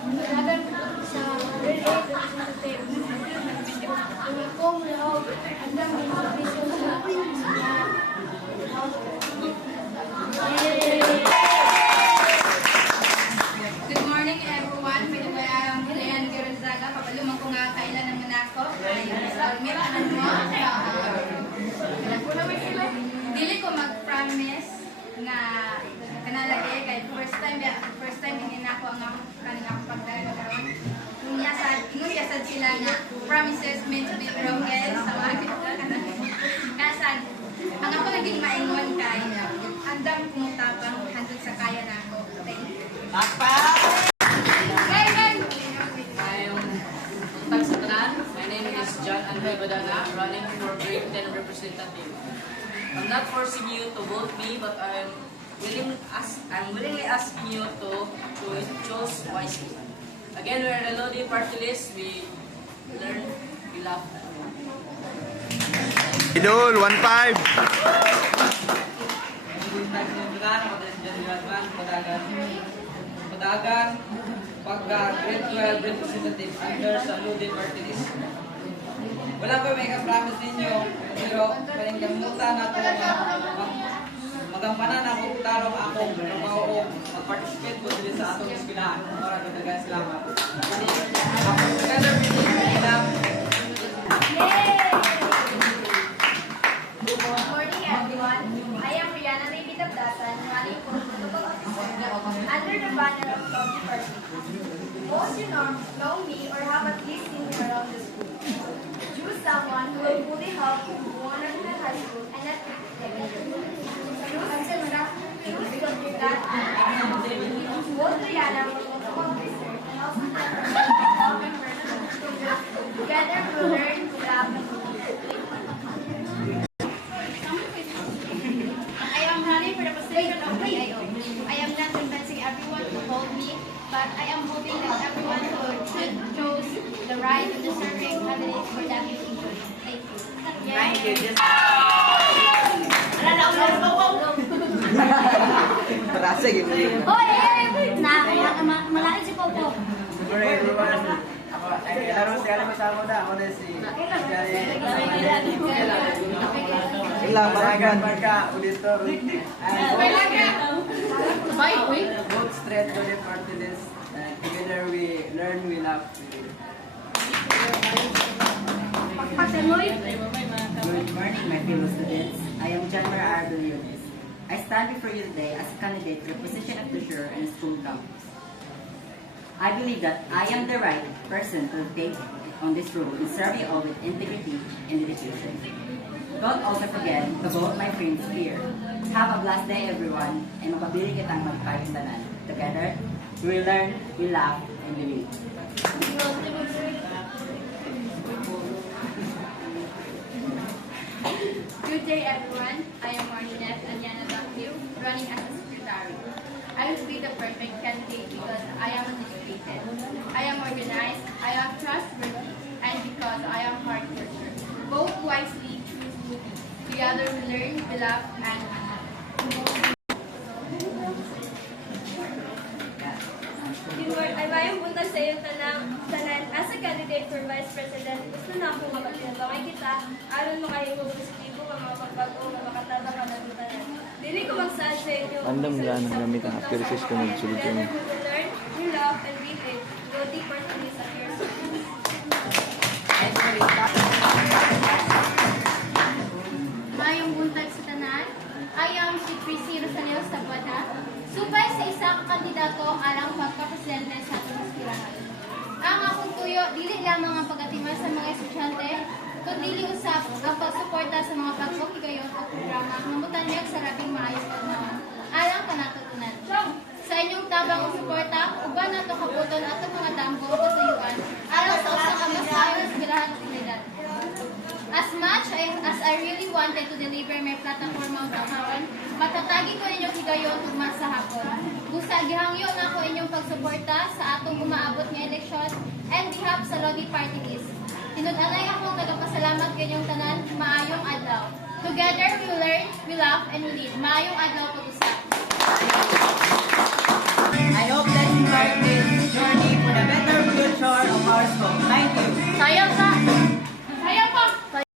Kanagan sa relate sa kung loob ang dami sa vision na Good morning everyone. May nabayang Julian Gonzaga. Kapalumang ko nga kailan ng manako. Ay, installment anan mo. Dili ko mag-promise nga kanalagi kay first time hindi na ako ang kaning ako pagdalo karon. Nung yasad sila nga promises meant to be broken sa mga kasan. Ang ako naging maingon kay andam kumutapang handog sa kaya nako. Thank you. My name is John André Badaga, running for Grade 10 representative. I'm not forcing you to vote me, but I'm willingly asking you to choose wisely. Again, we are the Lodi Party List. We learn, we love. Idol, 1-5. Padagan, pagka-grade 12 representative under sa Lodi Party List. Wala pa may ka-promise ninyo, pero palingkamutan na ito magampanan ako tarong akong trabaho mag-participate po din sa atong eskwelahan para kadagan salamat. Together with you, love. Good morning everyone. I am Rihanna David Abdasan, running for Protocol Officer under the banner of Lodi Party. Most you know me or have at least seen me around the school. Choose someone who will fully help you go on to high school and not choose your dad. Both Rihanna will protocol officer and also together we will learn to love and I am running for the position of PIO. I am not convincing everyone to vote me, but I am hoping that everyone would choose the right and deserving candidate for that position. Thank you. Parasa gitu. Malain si Popo. Alright everyone. Laro sekali bersama dah. Ako na si Ilang Baragan Barka Auditor. Vote straight to the party list. Together we learn, we love. Good morning, my fellow students. I am Janmar Arbeliones. I stand before you today as a candidate for the position of treasurer in school campus. I believe that I am the right person to take on this role and serve you all with integrity and dedication. Don't also forget to vote my friends here. Have a blessed day, everyone, and mapabili kitang magpagtanan. Together, we learn, we laugh, and we live. Good day everyone. I am Martinette Anyana Bakio, running as a secretary. I will be the perfect candidate because I am uneducated. I am organized, I am trustworthy, and because I am hard worker. Vote wisely, choose movie. Together we learn, we laugh, and Ay bayang punta sa iyo tanan as a candidate for Vice President. Gusto na akong makatinabangay kita aron makahimo positibo nga mga pagbago nga makatabang ka ng tanan. Dili ko magsaad sa inyo. Andam lang ang gamit ang aperisis ko magsulod Together yun. we will learn, we love, and we live. Go deeper to this affairs. Mayong buntag sa tanan. I am si Prissy Rosanel Sabata. Subay sa isa ka kandidato alang pagka-presidente sa atong eskwelahan. Ang akong tuyo, dili lamang ang pag-atima sa mga estudyante, kundi usap ang pagsuporta sa mga pagbukigayon o programa nga mutaniyag sa rabing maayos pagnaon. Alang kanatutunan. Sa inyong tabang o suporta, uban nato kaputon at mga damgo o katuyuan alang sa usa ka mas maayos eskwelahan o komunidad. As much as I really wanted to deliver my platform of karon, matatagi ko inyong higayon tugma sa hapon. Busa gihangyo na ko inyong pagsuporta sa atong umaabot nga eleksyon and behalf sa Lodi Party List. Tinud-anay akong tagapasalamat kanyong tanan, maayong adlaw. Together we learn, we laugh, and we lead. Maayong adlaw pag-usap. I hope that you learned